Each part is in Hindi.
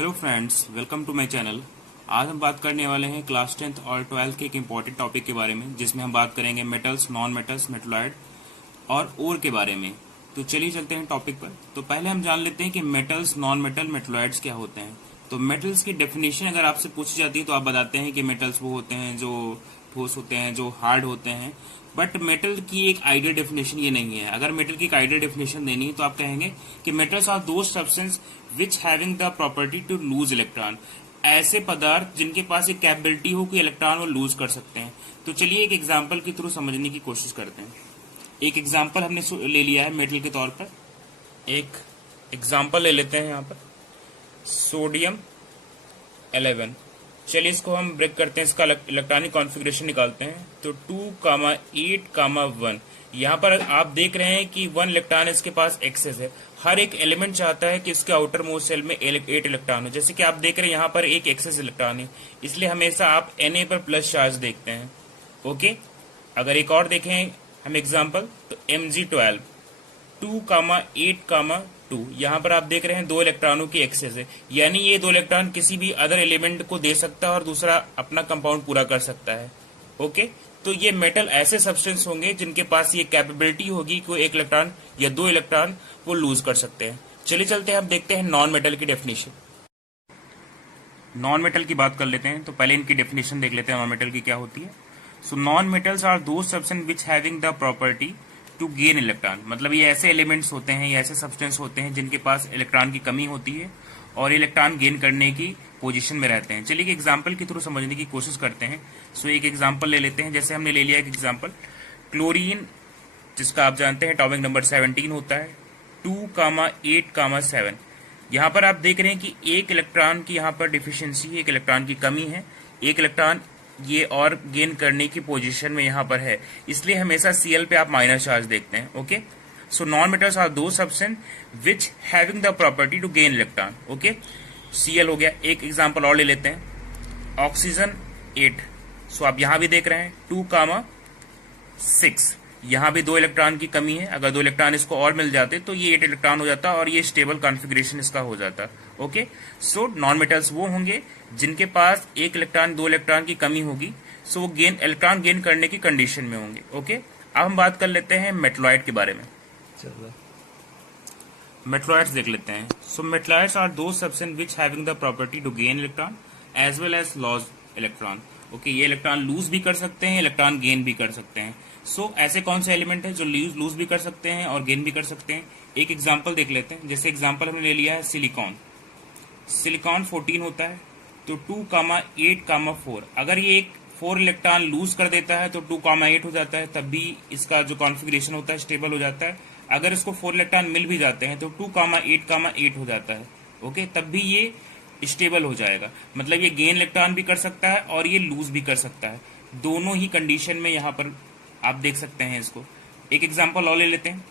Hello friends, welcome to my channel. आज हम बात करने वाले हैं क्लास 10th और 12th के एक इम्पॉर्टेंट टॉपिक के बारे में, जिसमें हम बात करेंगे मेटल्स, नॉन मेटल्स, मेटलॉइड और ओर के बारे में। तो चलिए चलते हैं टॉपिक पर। तो पहले हम जान लेते हैं कि मेटल्स, नॉन मेटल, मेटलॉइड्स क्या होते हैं। तो मेटल्स की डेफिनेशन अगर आपसे पूछी जाती है तो आप बताते हैं कि मेटल्स वो होते हैं जो ठोस होते हैं, जो हार्ड होते हैं। बट मेटल की एक आइडियल डेफिनेशन ये नहीं है। अगर मेटल की एक आइडियल डेफिनेशन देनी है तो आप कहेंगे कि metals are the substance which having the property to lose electron. ऐसे पदार्थ जिनके पास एक कैपेबिलिटी हो कि इलेक्ट्रॉन वो लूज कर सकते हैं। तो चलिए एक एग्जांपल के थ्रू समझने की कोशिश करते हैं। एक एग्जांपल हमने ले लिया है मेटल के तौर पर। एक एग्जांपल ले लेते हैं यहाँ पर, सोडियम 11। चलिए इसको हम ब्रेक करते हैं, इसका इलेक्ट्रॉनिक कॉन्फ़िगरेशन निकालते हैं। तो 2,8,1 यहाँ पर आप देख रहे हैं कि 1 इलेक्ट्रॉन इसके पास एक्सेस है। हर एक एलिमेंट चाहता है कि इसके आउटर मोस्ट शेल में 8 इलेक्ट्रॉन हो। जैसे कि आप देख रहे हैं यहाँ पर एक एक्सेस इलेक्ट्रॉन है, इसलिए हमेशा आप Na पर प्लस चार्ज देखते हैं। ओके, अगर एक और देखें हम एग्जाम्पल, तो Mg12 2,8,2 यहाँ पर आप देख रहे हैं 2 इलेक्ट्रॉनों की एक्सेस है, यानी ये 2 इलेक्ट्रॉन किसी भी अदर एलिमेंट को दे सकता है और दूसरा अपना कंपाउंड पूरा कर सकता है। ओके, तो ये मेटल ऐसे सब्सटेंस होंगे जिनके पास ये कैपेबिलिटी होगी कि 1 इलेक्ट्रॉन या 2 इलेक्ट्रॉन वो लूज कर सकते हैं। चलिए चलते हैं, हम देखते हैं नॉन मेटल की डेफिनेशन। नॉन मेटल की बात कर लेते हैं, तो पहले इनकी डेफिनेशन देख लेते हैं नॉन मेटल की क्या होती है। So non metals are the substance which having the property to gain electron. मतलब ये ऐसे एलिमेंट्स होते हैं, ये ऐसे सब्सटेंस होते हैं जिनके पास इलेक्ट्रॉन की कमी होती है और इलेक्ट्रॉन गेन करने की पोजीशन में रहते हैं। चलिए एक एग्जांपल के थ्रू समझने की कोशिश करते हैं। सो एक एग्जांपल ले लेते हैं। जैसे हमने ले लिया एक एग्जांपल, क्लोरीन, जिसका आप जानते हैं एटॉमिक नंबर 17 होता है, 2,8,7। यहाँ पर आप देख रहे हैं कि 1 इलेक्ट्रॉन की यहाँ पर डिफिशियंसी, 1 इलेक्ट्रॉन की कमी है। 1 इलेक्ट्रॉन ये और गेन करने की पोजीशन में यहाँ पर है, इसलिए हमेशा Cl पे आप माइनस चार्ज देखते हैं। Okay, so non metals are the substance which having the property to gain electron. Okay, Cl हो गया। एक एग्जांपल और ले लेते हैं, ऑक्सीजन 8। सो आप यहाँ भी देख रहे हैं 2,6, यहाँ भी 2 इलेक्ट्रॉन की कमी है। अगर 2 इलेक्ट्रॉन इसको और मिल जाते तो ये 8 इलेक्ट्रॉन हो जाता और ये स्टेबल कॉन्फ़िगरेशन इसका हो जाता। ओके, सो नॉन मेटल्स वो होंगे जिनके पास 1 इलेक्ट्रॉन 2 इलेक्ट्रॉन की कमी होगी, सो वो इलेक्ट्रॉन गेन करने की कंडीशन में होंगे। ओके, अब हम बात कर लेते हैं मेटलॉइड के बारे में। मेटलॉइड्स देख लेते हैं। So metalloids are the substance which having the property to gain electron as well as loss electron. Okay, ये इलेक्ट्रॉन लूज भी कर सकते हैं, इलेक्ट्रॉन गेन भी कर सकते हैं। सो ऐसे कौन से एलिमेंट है जो लूज भी कर सकते हैं और गेन भी कर सकते हैं। एक एग्जांपल देख लेते हैं। जैसे एग्जांपल हमने ले लिया है सिलिकॉन। सिलिकॉन 14 होता है, तो 2,8,4। अगर ये एक 4 इलेक्ट्रॉन लूज कर देता है तो 2,8 हो जाता है, तब भी इसका जो कॉन्फ़िगरेशन होता है स्टेबल हो जाता है। अगर इसको 4 इलेक्ट्रॉन मिल भी जाते हैं तो 2,8,8 हो जाता है। ओके, तब भी ये स्टेबल हो जाएगा। मतलब ये गेन इलेक्ट्रॉन भी कर सकता है और ये लूज भी कर सकता है। दोनों ही कंडीशन में यहाँ पर आप देख सकते हैं इसको। एक एग्जांपल और ले लेते हैं,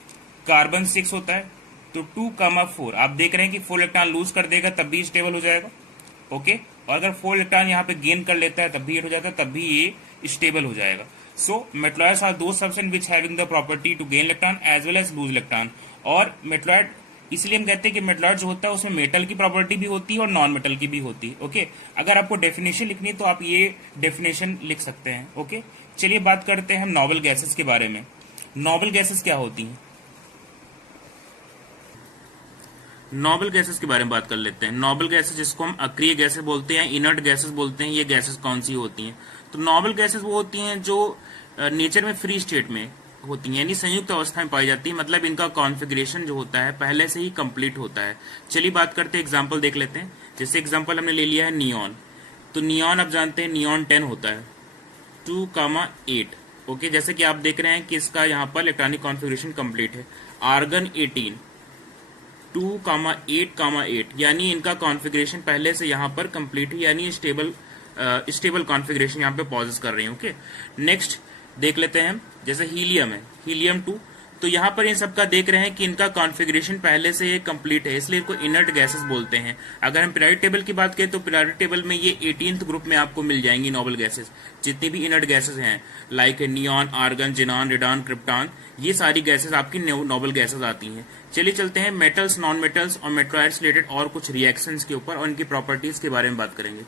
कार्बन 6 होता है, तो 2,4। आप देख रहे हैं कि 4 इलेक्ट्रॉन लूज कर देगा तब भी स्टेबल हो जाएगा। ओके, और अगर 4 इलेक्ट्रॉन यहाँ पे गेन कर लेता है तब भी 8 हो जाता है, तब भी ये स्टेबल हो जाएगा। So metalloids are the substance which having the property to gain electron as well as lose electron. और मेटलॉइड इसलिए हम कहते हैं कि मेटलॉइड जो होता है उसमें मेटल की प्रॉपर्टी भी होती है और नॉन मेटल की भी होती है। ओके, अगर आपको डेफिनेशन लिखनी है तो आप ये डेफिनेशन लिख सकते हैं। ओके, चलिए बात करते हैं हम नोबल गैसेस के बारे में। नोबल गैसेस क्या होती हैं? नोबल गैसेस के बारे में बात कर लेते हैं। नोबल गैसेस, जिसको हम अक्रिय गैसेस बोलते हैं, इनर्ट गैसेस बोलते हैं, ये गैसेस कौन सी होती हैं? तो नोबल गैसेस वो होती हैं जो नेचर में फ्री स्टेट में होती हैं, यानी संयुक्त अवस्था में पाई जाती है। मतलब इनका कॉन्फ़िगरेशन जो होता है पहले से ही कंप्लीट होता है। चलिए बात करते हैं, एग्जांपल देख लेते हैं। जैसे एग्जांपल हमने ले लिया है नियॉन। तो नियॉन आप जानते हैं नियॉन 10 होता है, 2,8। ओके, जैसे कि आप देख रहे हैं कि इसका यहाँ पर इलेक्ट्रॉनिक कॉन्फ़िगरेशन कंप्लीट है। आर्गन 18, 2,8,8, यानी इनका कॉन्फ़िगरेशन पहले से यहाँ पर कंप्लीट है, यानी स्टेबल कॉन्फ़िगरेशन यहाँ पे पॉजेस कर रही है। ओके, नेक्स्ट देख लेते हैं हम। जैसे हीलियम है, हीलियम 2, तो यहाँ पर इन सबका देख रहे हैं कि इनका कॉन्फ़िगरेशन पहले से ये कंप्लीट है, इसलिए इनको इनर्ट गैसेस बोलते हैं। अगर हम पीरियोडिक टेबल की बात करें तो पीरियोडिक टेबल में ये 18th ग्रुप में आपको मिल जाएंगी नोबल गैसेस। जितनी भी इनर्ट गैसेस हैं like neon, argon, xenon, radon, krypton, ये सारी गैसेस आपकी नोबल गैसेस आती हैं। चलिए चलते हैं मेटल्स, नॉन मेटल्स और मेटलॉइड्स रिलेटेड और कुछ रिएक्शंस के ऊपर और उनकी प्रॉपर्टीज के बारे में बात करेंगे।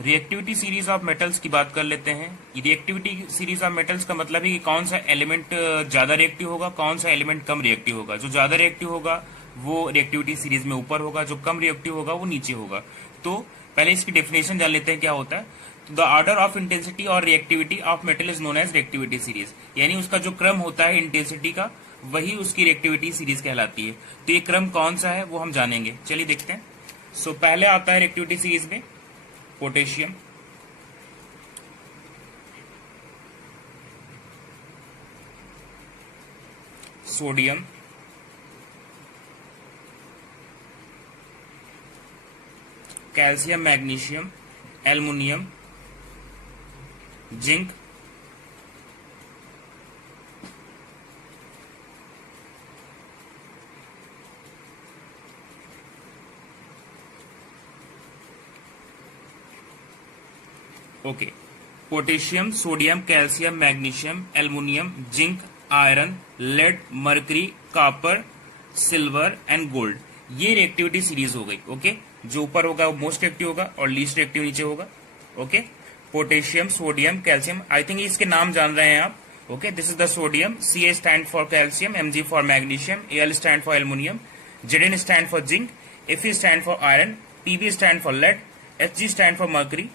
रिएक्टिविटी सीरीज ऑफ मेटल्स की बात कर लेते हैं। रिएक्टिविटी सीरीज ऑफ मेटल्स का मतलब है कि कौन सा एलिमेंट ज्यादा रिएक्टिव होगा, कौन सा एलिमेंट कम रिएक्टिव होगा। जो ज्यादा रिएक्टिव होगा वो रिएक्टिविटी सीरीज में ऊपर होगा, जो कम रिएक्टिव होगा वो नीचे होगा। तो पहले इसकी डेफिनेशन जान लेते हैं क्या होता है। तो द ऑर्डर ऑफ इंटेंसिटी और reactivity of metal is known as reactivity series, यानी उसका जो क्रम होता है इंटेंसिटी का वही उसकी रिएक्टिविटी सीरीज कहलाती है। तो ये क्रम कौन सा है वो हम जानेंगे, चलिए देखते हैं। सो पहले आता है रिएक्टिविटी सीरीज में potassium, sodium, calcium, magnesium, aluminium, zinc, okay. Potassium, sodium, calcium, magnesium, aluminium, zinc, iron, lead, mercury, copper, silver and gold, ये रिएक्टिविटी सीरीज हो गई। ओके, जो ऊपर होगा वो मोस्ट रिएक्टिव होगा और लीस्ट रिएक्टिव नीचे होगा। Okay, potassium, sodium, calcium, I think इसके नाम जान रहे हैं आप। Okay, this is the sodium, Ca stand for calcium, Mg for magnesium, Al stand for aluminium, Zn stand for zinc, Fe stand for iron, Pb stand for lead, Hg stand for mercury,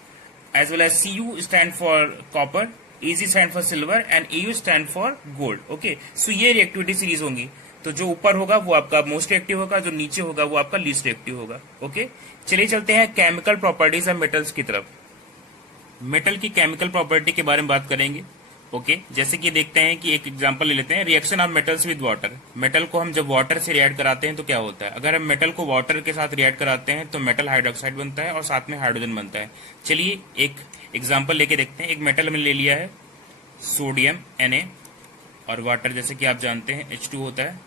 as well as Cu stand for copper, Ag stand for silver and Au stand for gold. Okay, so ये रिएक्टिविटी सीरीज होंगी। तो जो ऊपर होगा वो आपका मोस्ट रिएक्टिव होगा, जो नीचे होगा वो आपका लीस्ट रिएक्टिव होगा। ओके, चलिए चलते हैं केमिकल प्रॉपर्टीज ऑफ मेटल्स की तरफ। मेटल की केमिकल प्रॉपर्टी के बारे में बात करेंगे। ओके, जैसे कि देखते हैं कि एक एग्जांपल ले लेते हैं, reaction of metals with water. Metal को हम जब वाटर से रिएक्ट कराते हैं तो क्या होता है। अगर हम मेटल को वाटर के साथ रिएक्ट कराते हैं तो मेटल हाइड्रोक्साइड बनता है और साथ में हाइड्रोजन बनता है। चलिए एक एग्जांपल लेके देखते हैं। एक मेटल हमने ले लिया है सोडियम Na और वाटर, जैसे कि आप जानते हैं H2 होता है,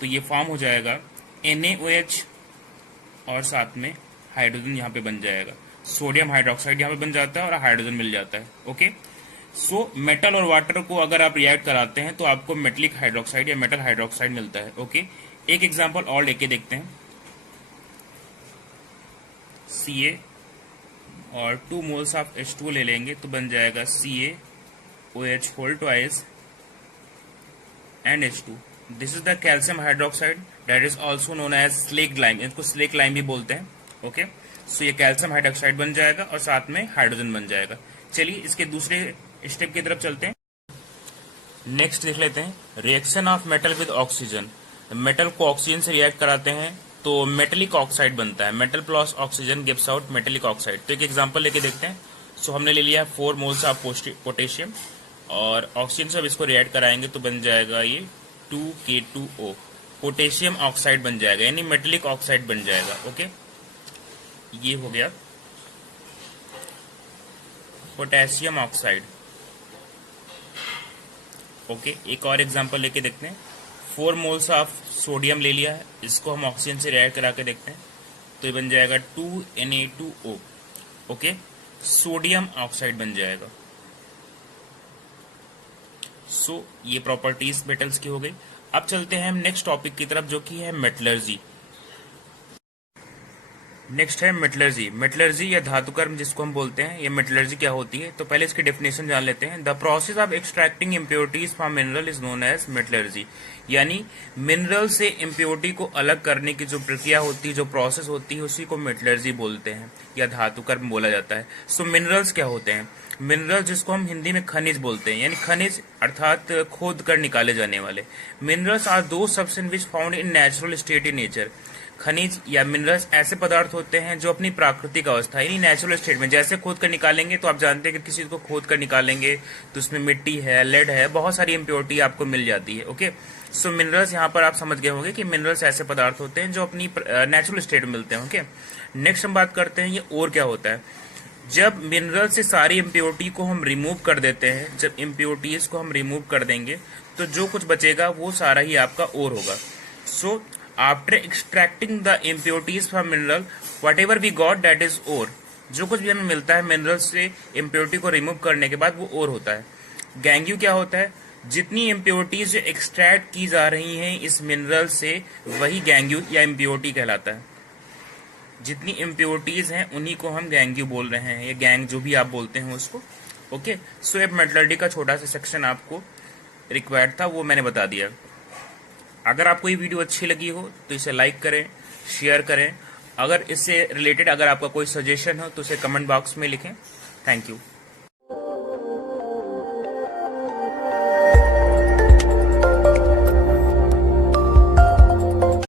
तो ये फॉर्म हो जाएगा NaOH और साथ में हाइड्रोजन यहाँ पे बन जाएगा। सोडियम हाइड्रोक्साइड यहाँ पे बन जाता है और हाइड्रोजन मिल जाता है। ओके, सो मेटल और वाटर को अगर आप रिएक्ट कराते हैं तो आपको मेटलिक हाइड्रोक्साइड या मेटल हाइड्रोक्साइड मिलता है। ओके, एक एग्जांपल और लेके देखते हैं। Ca और 2 मोल्स ऑफ H2 ले लेंगे तो बन जाएगा CaOH whole twice and H2। This is the calcium hydroxide that is also known as slake lime, इसको स्लेक लाइम भी बोलते हैं। ओके, सो ये कैल्शियम हाइड्रोक्साइड बन जाएगा और साथ में हाइड्रोजन बन जाएगा। चलिए इसके दूसरे स्टेप की तरफ चलते हैं। नेक्स्ट देख लेते हैं reaction of metal with oxygen. Metal को ऑक्सीजन से रिएक्ट कराते हैं तो मेटेलिक ऑक्साइड बनता है। Metal plus oxygen gives out metallic oxide. तो एक एग्जांपल लेके देखते हैं। सो हमने ले लिया है 4 मोल्स ऑफ पोटेशियम और ऑक्सीजन से अब इसको रिएक्ट कराएंगे तो बन जाएगा ये 2K2O, पोटेशियम ऑक्साइड बन जाएगा, यानी मेटेलिक ऑक्साइड बन जाएगा। ओके, ये हो गया पोटेशियम ऑक्साइड। ओके, एक और एग्जांपल लेके देखते हैं। 4 मोल्स ऑफ सोडियम ले लिया है, इसको हम ऑक्सीजन से रिएक्ट करा के देखते हैं तो ये बन जाएगा 2Na2O। ओके, सोडियम ऑक्साइड बन जाएगा। सो ये प्रॉपर्टीज मेटल्स की हो गई। अब चलते हैं हम नेक्स्ट टॉपिक की तरफ जो कि है मेटलर्जी। नेक्स्ट है मेटलर्जी। मेटलर्जी या धातुकर्म जिसको हम बोलते हैं, ये मेटलर्जी क्या होती है तो पहले इसकी डेफिनेशन जान लेते हैं। The process of extracting impurities from mineral is known as metallurgy, यानी मिनरल से इम्प्योरिटी को अलग करने की जो प्रक्रिया होती है, जो प्रोसेस होती है, उसी को मेटलर्जी बोलते हैं या धातुकर्म बोला जाता है। सो मिनरल्स क्या होते हैं। मिनरल जिसको हम हिंदी में खनिज बोलते हैं, यानी खनिज अर्थात खोद कर निकाले जाने वाले। Minerals are the substance which found in natural state in nature. खनिज या मिनरल्स ऐसे पदार्थ होते हैं जो अपनी प्राकृतिक अवस्था यानी नेचुरल स्टेट में जैसे खोद कर निकालेंगे, तो आप जानते हैं कि किसी को खोद कर निकालेंगे तो उसमें मिट्टी है, लेड है, बहुत सारी इम्प्योरिटी आपको मिल जाती है। ओके, सो मिनरल्स यहाँ पर आप समझ गए होंगे कि मिनरल्स ऐसे पदार्थ होते हैं जो अपनी नेचुरल स्टेट में मिलते हैं। ओके, नेक्स्ट हम बात करते हैं ये और क्या होता है। जब मिनरल से सारी इम्प्योरिटी को हम रिमूव कर देते हैं, जब इम्प्योरिटीज को हम रिमूव कर देंगे तो जो कुछ बचेगा वो सारा ही आपका ओर होगा। So after extracting the impurities from mineral whatever we got that is ore. जो कुछ भी हमें मिलता है मिनरल से इम्प्योरिटी को रिमूव करने के बाद वो ओर होता है। गैंग्यू क्या होता है? जितनी इम्प्योरिटीज जो एक्सट्रैक्ट की जा रही हैं इस मिनरल से वही गैंग्यू या इम्प्योरिटी कहलाता है। जितनी इम्प्योरिटीज हैं उन्हीं को हम गैंग्यू बोल रहे हैं, या गैंग जो भी आप बोलते हैं उसको। ओके, सो ये मेटलर्जी का छोटा सा सेक्शन आपको रिक्वायर्ड था, वो मैंने बता दिया। अगर आपको ये वीडियो अच्छी लगी हो तो इसे लाइक करें, शेयर करें। अगर इससे रिलेटेड अगर आपका कोई सजेशन हो तो उसे कमेंट बॉक्स में लिखें। Thank you.